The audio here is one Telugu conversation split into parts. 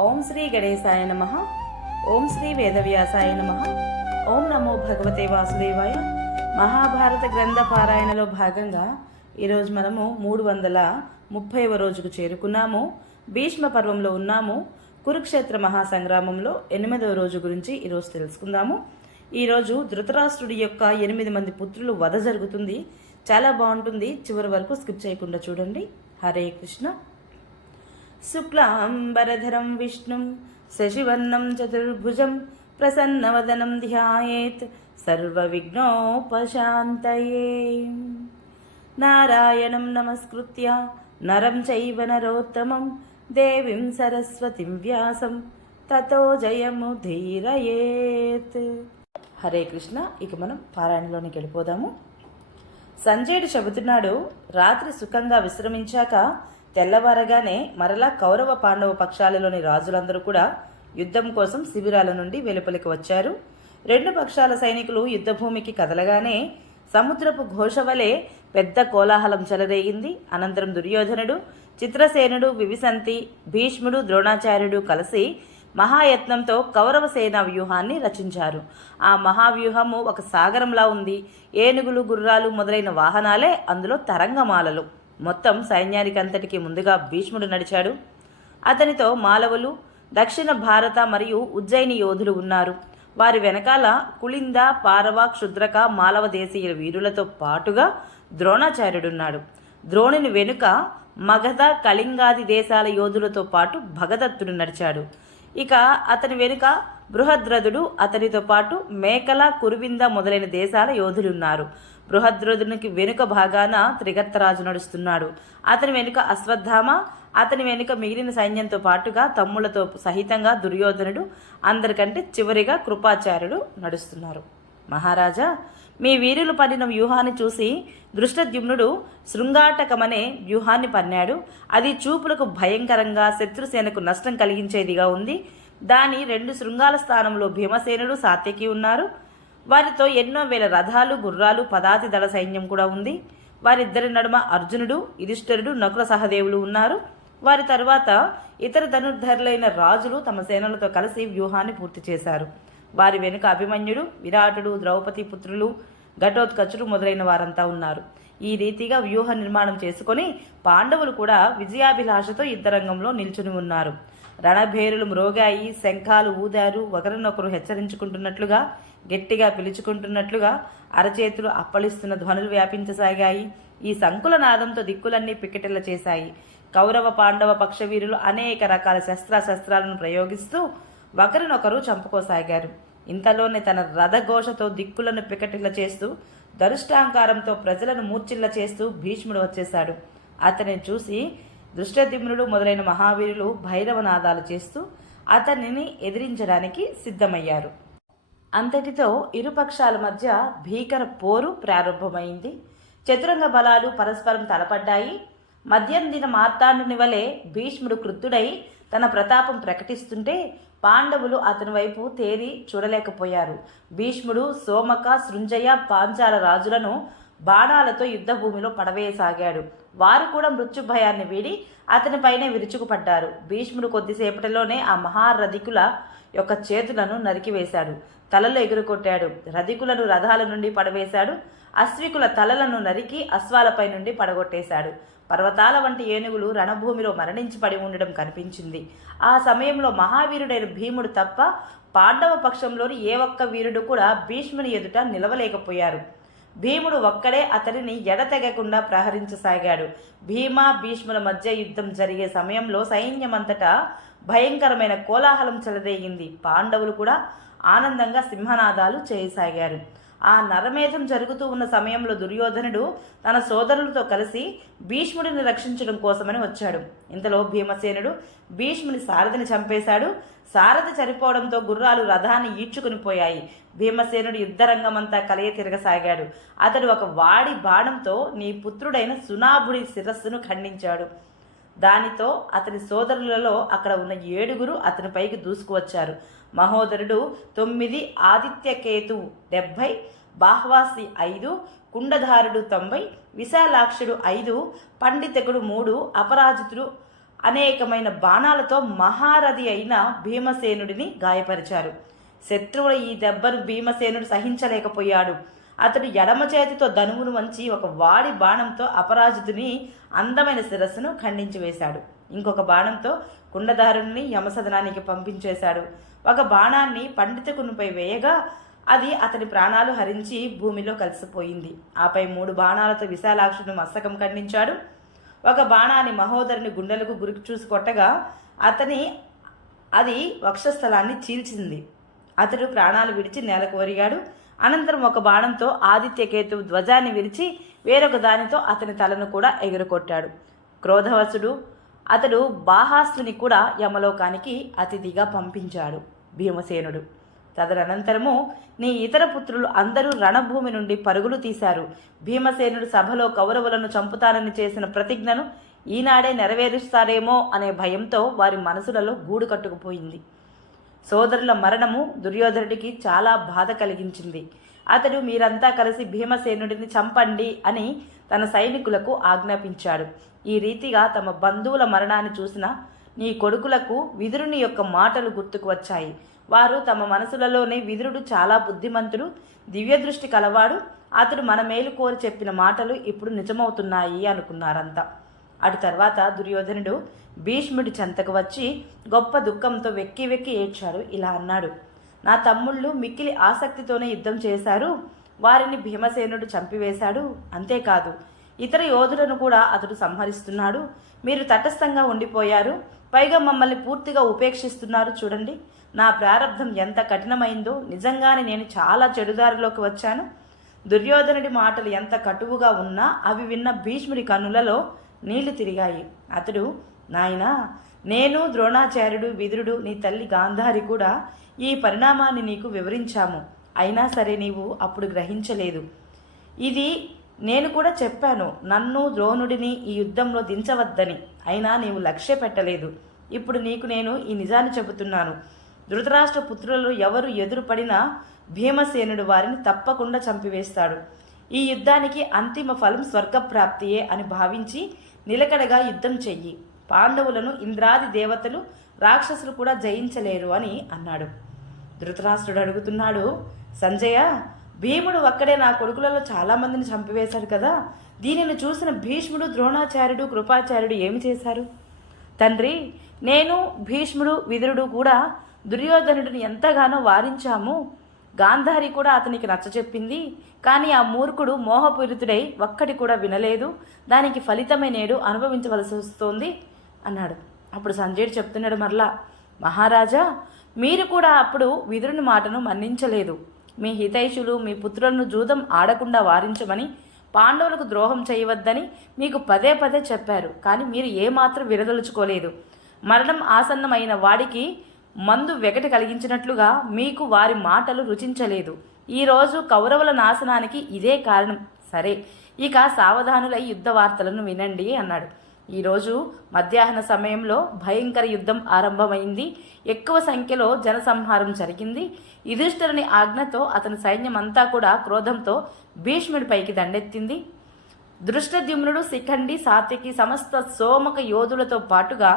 ఓం శ్రీ గణేశాయ నమ. ఓం శ్రీ వేదవ్యాసాయ నమ. ఓం నమో భగవతే వాసుదేవాయ. మహాభారత గ్రంథ పారాయణలో భాగంగా ఈరోజు మనము మూడు వందల ముప్పైవ రోజుకు చేరుకున్నాము. భీష్మ పర్వంలో ఉన్నాము. కురుక్షేత్ర మహాసంగ్రామంలో ఎనిమిదవ రోజు గురించి ఈరోజు తెలుసుకుందాము. ఈరోజు ధృతరాష్ట్రుడి యొక్క ఎనిమిది మంది పుత్రులు వధ జరుగుతుంది. చాలా బాగుంటుంది. చివరి వరకు స్కిప్ చేయకుండా చూడండి. హరే కృష్ణ. శుక్లాంబరధరం విష్ణుం శశివర్ణం చతుర్భుజం ప్రసన్నవదనం ధ్యాయేత్ సర్వవిఘ్నోపశాంతయే. నారాయణం నమస్కృత్య నరం చైవ నరోత్తమం దేవీం సరస్వతిం వ్యాసం తతో జయము ధీరయేత్. హరే కృష్ణ ఇక మనం పారాయణలోనికి వెళ్ళిపోదాము. సంజయుడు చెబుతున్నాడు రాత్రి సుఖంగా విశ్రమించాక తెల్లవారగానే మరలా కౌరవ పాండవ పక్షాలలోని రాజులందరూ కూడా యుద్ధం కోసం శిబిరాల నుండి వెలుపలికి వచ్చారు. రెండు పక్షాల సైనికులు యుద్ధభూమికి కదలగానే సముద్రపు ఘోష వలె పెద్ద కోలాహలం చెలరేగింది. అనంతరం దుర్యోధనుడు చిత్రసేనుడు వివిసంతి భీష్ముడు ద్రోణాచార్యుడు కలిసి మహాయత్నంతో కౌరవ సేనా వ్యూహాన్ని రచించారు. ఆ మహావ్యూహము ఒక సాగరంలా ఉంది. ఏనుగులు గుర్రాలు మొదలైన వాహనాలే అందులో తరంగమాలలు. మొత్తం సైన్యానికంతటికి ముందుగా భీష్ముడు నడిచాడు. అతనితో మాలవులు దక్షిణ భారత మరియు ఉజ్జయిని యోధులు ఉన్నారు. వారి వెనకాల కుళింద పారవ క్షుద్రక మాలవ దేశీయుల వీరులతో పాటుగా ద్రోణాచార్యుడున్నాడు. ద్రోణుని వెనుక మగధ కళింగాది దేశాల యోధులతో పాటు భగదత్తుడు నడిచాడు. ఇక అతని వెనుక బృహద్రథుడు అతనితో పాటు మేకల కురువింద మొదలైన దేశాల యోధులున్నారు. బృహద్రథునికి వెనుక భాగాన త్రిగత్తరాజు నడుస్తున్నాడు. అతని వెనుక అశ్వత్థామ అతని వెనుక మిగిలిన సైన్యంతో పాటుగా తమ్ములతో సహితంగా దుర్యోధనుడు అందరికంటే చివరిగా కృపాచార్యుడు నడుస్తున్నారు. మహారాజా మీ వీరులు పన్నిన వ్యూహాన్ని చూసి దృష్టద్యుమ్నుడు శృంగాటకమనే వ్యూహాన్ని పన్నాడు. అది చూపులకు భయంకరంగా శత్రుసేనకు నష్టం కలిగించేదిగా ఉంది. దాని రెండు శృంగాల స్థానంలో భీమసేనుడు సాత్యకి ఉన్నారు. వారితో ఎన్నో వేల రథాలు గుర్రాలు పదాతి దళ సైన్యం కూడా ఉంది. వారిద్దరి నడుమ అర్జునుడు యుధిష్ఠరుడు నకుల సహదేవులు ఉన్నారు. వారి తరువాత ఇతర ధనుర్ధరులైన రాజులు తమ సేనలతో కలిసి వ్యూహాన్ని పూర్తి చేశారు. వారి వెనుక అభిమన్యుడు విరాటుడు ద్రౌపది పుత్రులు ఘటోత్కచుడు మొదలైన వారంతా ఉన్నారు. ఈ రీతిగా వ్యూహ నిర్మాణం చేసుకొని పాండవులు కూడా విజయాభిలాషతో యుద్ధరంగంలో నిల్చుని ఉన్నారు. రణభేరులు మ్రోగాయి శంఖాలు ఊదారు ఒకరినొకరు హెచ్చరించుకుంటున్నట్లుగా గట్టిగా పిలుచుకుంటున్నట్లుగా అరచేతులు అప్పలిస్తున్న ధ్వనులు వ్యాపించసాగాయి. ఈ సంకుల నాదంతో దిక్కులన్నీ పికెటిల్ల చేశాయి. కౌరవ పాండవ పక్షవీరులు అనేక రకాల శస్త్రాశస్త్రాలను ప్రయోగిస్తూ ఒకరినొకరు చంపుకోసాగారు. ఇంతలోనే తన రథఘోషతో దిక్కులను పికటిల్ల చేస్తూ దరుష్టాంకారంతో ప్రజలను మూర్చిల్ల చేస్తూ భీష్ముడు వచ్చేశాడు. అతన్ని చూసి దృష్టదిమ్నుడు మొదలైన మహావీరులు భైరవనాదాలు చేస్తూ అతనిని ఎదిరించడానికి సిద్ధమయ్యారు. అంతటితో ఇరుపక్షాల మధ్య భీకర పోరు ప్రారంభమైంది. చతురంగ బలాలు పరస్పరం తలపడ్డాయి. మద్యం దిన మార్తాండుని వలె భీష్ముడు కృత్తుడై తన ప్రతాపం ప్రకటిస్తుంటే పాండవులు అతని వైపు తేరి చూడలేకపోయారు. భీష్ముడు సోమక సృంజయ పాంచాల రాజులను బాణాలతో యుద్ధభూమిలో పడవేయసాగాడు. వారు కూడా మృత్యు భయాన్ని వీడి అతనిపైనే విరుచుకుపడ్డారు. భీష్ముడు కొద్దిసేపటిలోనే ఆ మహారధికుల యొక్క చేతులను నరికివేశాడు. తలలు ఎగురుకొట్టాడు రధికులను రథాల నుండి పడవేశాడు. అశ్వికుల తలలను నరికి అశ్వాలపై నుండి పడగొట్టేశాడు. పర్వతాల వంటి ఏనుగులు రణభూమిలో మరణించి పడి ఉండడం కనిపించింది. ఆ సమయంలో మహావీరుడైన భీముడు తప్ప పాండవ పక్షంలోని ఏ ఒక్క వీరుడు కూడా భీష్ముని ఎదుట నిలవలేకపోయారు. భీముడు ఒక్కడే అతడిని ఎడతెగకుండా ప్రహరించసాగాడు. భీమా భీష్ముల మధ్య యుద్ధం జరిగే సమయంలో సైన్యమంతటా భయంకరమైన కోలాహలం చెలరేగింది. పాండవులు కూడా ఆనందంగా సింహనాదాలు చేయసాగారు. ఆ నరమేధం జరుగుతూ ఉన్న సమయంలో దుర్యోధనుడు తన సోదరులతో కలిసి భీష్ముడిని రక్షించడం కోసమని వచ్చాడు. ఇంతలో భీమసేనుడు భీష్ముని సారథిని చంపేశాడు. సారథి చనిపోవడంతో గుర్రాలు రథాన్ని ఈడ్చుకుని పోయాయి. భీమసేనుడు యుద్ధరంగమంతా కలయ తిరగసాగాడు. అతడు ఒక వాడి బాణంతో నీ పుత్రుడైన సునాభుడి శిరస్సును ఖండించాడు. దానితో అతని సోదరులలో అక్కడ ఉన్న ఏడుగురు అతని పైకి దూసుకువచ్చారు. మహోదరుడు తొమ్మిది ఆదిత్యకేతు డెబ్భై బాహ్వాసి ఐదు కుండధారుడు తొంభై విశాలాక్షుడు ఐదు పండితకుడు మూడు అపరాజితుడు అనేకమైన బాణాలతో మహారథి అయిన భీమసేనుడిని గాయపరిచారు. శత్రువుల ఈ దెబ్బను భీమసేనుడు సహించలేకపోయాడు. అతడు ఎడమ చేతితో ధనువును వంచి ఒక వాడి బాణంతో అపరాజితుని అందమైన శిరస్సును ఖండించి వేశాడు. ఇంకొక బాణంతో కుండదారుణ్ణి యమసదనానికి పంపించేశాడు. ఒక బాణాన్ని పండితకునిపై వేయగా అది అతని ప్రాణాలు హరించి భూమిలో కలిసిపోయింది. ఆపై మూడు బాణాలతో విశాలాక్షుని మస్తకం ఖండించాడు. ఒక బాణాన్ని మహోదరుని గుండెలకు గురికి చూసి కొట్టగా అతని అది వక్షస్థలాన్ని చీల్చింది. అతడు ప్రాణాలు విడిచి నేలకు ఒరిగాడు. అనంతరం ఒక బాణంతో ఆదిత్యకేతు ధ్వజాన్ని విరిచి వేరొక దానితో అతని తలను కూడా ఎగురకొట్టాడు క్రోధవసుడు అతడు బాహాసుని కూడా యమలోకానికి అతిథిగా పంపించాడు భీమసేనుడు. తదనంతరము నీ ఇతర పుత్రులు అందరూ రణభూమి నుండి పరుగులు తీశారు. భీమసేనుడు సభలో కౌరవులను చంపుతానని చేసిన ప్రతిజ్ఞను ఈనాడే నెరవేరుస్తారేమో అనే భయంతో వారి మనసులలో గూడు కట్టుకుపోయింది. సోదరుల మరణము దుర్యోధనుడికి చాలా బాధ కలిగించింది. అతడు మీరంతా కలిసి భీమసేనుడిని చంపండి అని తన సైనికులకు ఆజ్ఞాపించాడు. ఈ రీతిగా తమ బంధువుల మరణాన్ని చూసిన నీ కొడుకులకు విదురుని యొక్క మాటలు గుర్తుకు వచ్చాయి. వారు తమ మనసులలోనే విదురుడు చాలా బుద్ధిమంతుడు దివ్యదృష్టి కలవాడు. అతడు మన మేలు కోరి చెప్పిన మాటలు ఇప్పుడు నిజమవుతున్నాయి అనుకున్నారంతా అటు తర్వాత దుర్యోధనుడు భీష్ముడి చెంతకు వచ్చి గొప్ప దుఃఖంతో వెక్కి వెక్కి ఏడ్చాడు ఇలా అన్నాడు నా తమ్ముళ్ళు మిక్కిలి ఆసక్తితోనే యుద్ధం చేశారు వారిని భీమసేనుడు చంపివేశాడు. అంతేకాదు ఇతర యోధులను కూడా అతడు సంహరిస్తున్నాడు. మీరు తటస్థంగా ఉండిపోయారు పైగా మమ్మల్ని పూర్తిగా ఉపేక్షిస్తున్నారు చూడండి. నా ప్రారంధం ఎంత కఠినమైందో నిజంగానే నేను చాలా చెడుదారిలోకి వచ్చాను. దుర్యోధనుడి మాటలు ఎంత కటువుగా ఉన్నా అవి విన్న భీష్ముడి కన్నులలో నీళ్ళు తిరిగాయి. అతడు నాయనా నేను ద్రోణాచార్యుడు విదురుడు నీ తల్లి గాంధారి కూడా ఈ పరిణామాన్ని నీకు వివరించాము. అయినా సరే నీవు అప్పుడు గ్రహించలేదు. ఇది నేను కూడా చెప్పాను నన్ను ద్రోణుడిని ఈ యుద్ధంలో దించవద్దని. అయినా నీవు లక్ష్య పెట్టలేదు. ఇప్పుడు నీకు నేను ఈ నిజాన్ని చెబుతున్నాను. ధృతరాష్ట్ర పుత్రులలో ఎవరు ఎదురుపడినా భీమసేనుడు వారిని తప్పకుండా చంపివేస్తాడు. ఈ యుద్ధానికి అంతిమ ఫలం స్వర్గప్రాప్తియే అని భావించి నిలకడగా యుద్ధం చెయ్యి. పాండవులను ఇంద్రాది దేవతలు రాక్షసులు కూడా జయించలేరు అని అన్నాడు. ధృతరాష్ట్రుడు అడుగుతున్నాడు సంజయ భీముడు ఒక్కడే నా కొడుకులలో చాలామందిని చంపివేశాడు కదా. దీనిని చూసిన భీష్ముడు ద్రోణాచార్యుడు కృపాచార్యుడు ఏమి చేశారు? తండ్రి నేను భీష్ముడు విదురుడు కూడా దుర్యోధనుడిని ఎంతగానో వారించాము. గాంధారి కూడా అతనికి నచ్చచెప్పింది కానీ ఆ మూర్ఖుడు మోహపూరితుడై ఒక్కటి కూడా వినలేదు. దానికి ఫలితమే నేడు అనుభవించవలసి వస్తోంది అన్నాడు. అప్పుడు సంజయుడు చెప్తున్నాడు మరలా మహారాజా మీరు కూడా అప్పుడు విదురుని మాటను మన్నించలేదు. మీ హితైషులు మీ పుత్రులను జూదం ఆడకుండా వారించమని పాండవులకు ద్రోహం చేయవద్దని మీకు పదే పదే చెప్పారు. కానీ మీరు ఏమాత్రం విరదలుచుకోలేదు మరణం ఆసన్నమైన వాడికి మందు వెగట కలిగించినట్లుగా మీకు వారి మాటలు రుచించలేదు. ఈరోజు కౌరవుల నాశనానికి ఇదే కారణం. సరే ఇక సావధానులై యుద్ధ వార్తలను వినండి అన్నాడు. ఈరోజు మధ్యాహ్న సమయంలో భయంకర యుద్ధం ఆరంభమైంది. ఎక్కువ సంఖ్యలో జనసంహారం జరిగింది. యుధిష్ఠరుని ఆజ్ఞతో అతని సైన్యం అంతా కూడా క్రోధంతో భీష్ముడిపైకి దండెత్తింది. దృష్టద్యుమ్నుడు శిఖండి సాత్యకి సమస్త సోమక యోధులతో పాటుగా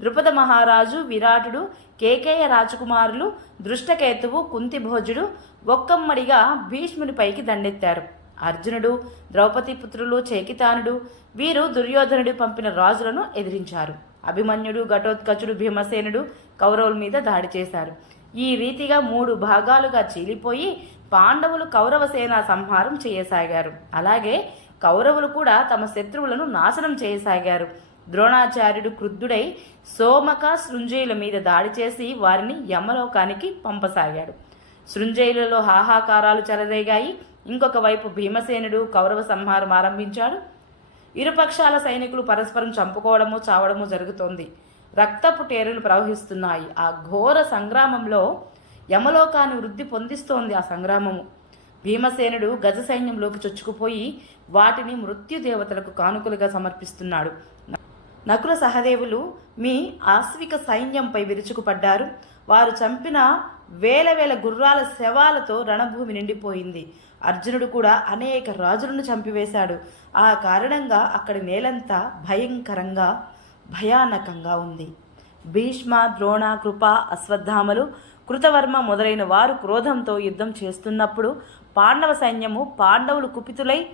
ద్రుపద మహారాజు విరాటుడు కేకేయ రాజకుమారులు దృష్టకేతువు కుంతిభోజుడు ఒక్కమ్మడిగా భీష్మునిపైకి దండెత్తారు. అర్జునుడు ద్రౌపది పుత్రులు చేకితానుడు వీరు దుర్యోధనుడు పంపిన రాజులను ఎదిరించారు. అభిమన్యుడు ఘటోత్కచుడు భీమసేనుడు కౌరవుల మీద దాడి చేశారు. ఈ రీతిగా మూడు భాగాలుగా చీలిపోయి పాండవులు కౌరవ సేన సంహారం చేయసాగారు. అలాగే కౌరవులు కూడా తమ శత్రువులను నాశనం చేయసాగారు. ద్రోణాచార్యుడు క్రుద్ధుడై సోమక శృంజయుల మీద దాడి చేసి వారిని యమలోకానికి పంపసాగాడు. శృంజయులలో హాహాకారాలు చెలరేగాయి. ఇంకొక వైపు భీమసేనుడు కౌరవ సంహారం ఆరంభించాడు. ఇరుపక్షాల సైనికులు పరస్పరం చంపుకోవడము చావడము జరుగుతోంది. రక్తపు టేరులు ప్రవహిస్తున్నాయి. ఆ ఘోర సంగ్రామంలో యమలోకాన్ని వృద్ధి పొందిస్తోంది ఆ సంగ్రామము. భీమసేనుడు గజ సైన్యంలోకి చొచ్చుకుపోయి వాటిని మృత్యుదేవతలకు కానుకలుగా సమర్పిస్తున్నాడు. నకుల సహదేవులు మీ ఆశ్విక సైన్యంపై విరుచుకుపడ్డారు. వారు చంపిన వేల వేల గుర్రాల శవాలతో రణభూమి నిండిపోయింది. అర్జునుడు కూడా అనేక రాజులను చంపివేశాడు. ఆ కారణంగా అక్కడి నేలంతా భయంకరంగా భయానకంగా ఉంది. భీష్మ ద్రోణ కృప అశ్వత్థామలు కృతవర్మ మొదలైన వారు క్రోధంతో యుద్ధం చేస్తున్నప్పుడు పాండవ సైన్యము పాండవులు కుపితులై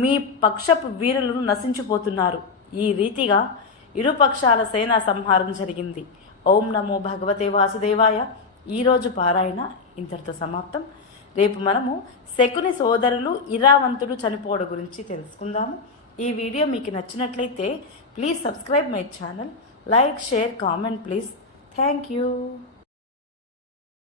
మీ పక్షపు వీరులను నశించిపోతున్నారు. ఈ రీతిగా ఇరుపక్షాల సేనా సంహారం జరిగింది. ఓం నమో భగవతే వాసుదేవాయ. ఈరోజు పారాయణ ఇంతటితో సమాప్తం. రేపు మనము శకుని సోదరులు ఇరావంతుడు చనిపోవడం గురించి తెలుసుకుందాము. ఈ వీడియో మీకు నచ్చినట్లయితే please subscribe my channel. Like share comment please. Thank you.